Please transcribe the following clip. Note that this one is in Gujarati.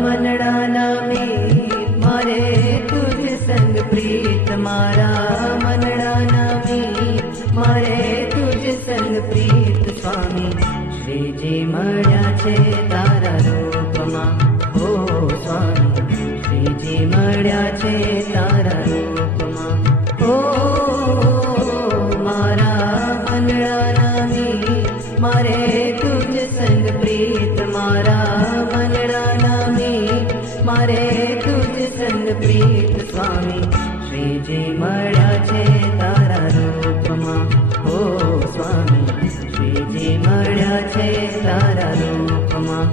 મનડાના મીત મારે તુજ સંગ પ્રીત મારા મનડાના મીત મારે તુજ સંગ પ્રીત સ્વામી શ્રીજી મળ્યા છે તારા રૂપમાં ઓ સ્વામી શ્રીજી મળ્યા છે તારા રૂપમાં ઓ મારા મનડાના મીત મારે તુજ સંગ પ્રીત મારા મનડાના મીત મારે તુજ સંગ પ્રીત સ્વામી શ્રીજી મળ્યા છે તારા રૂપમાં ઓ સ્વામી શ્રીજી મળ્યા છે તારા રૂપમાં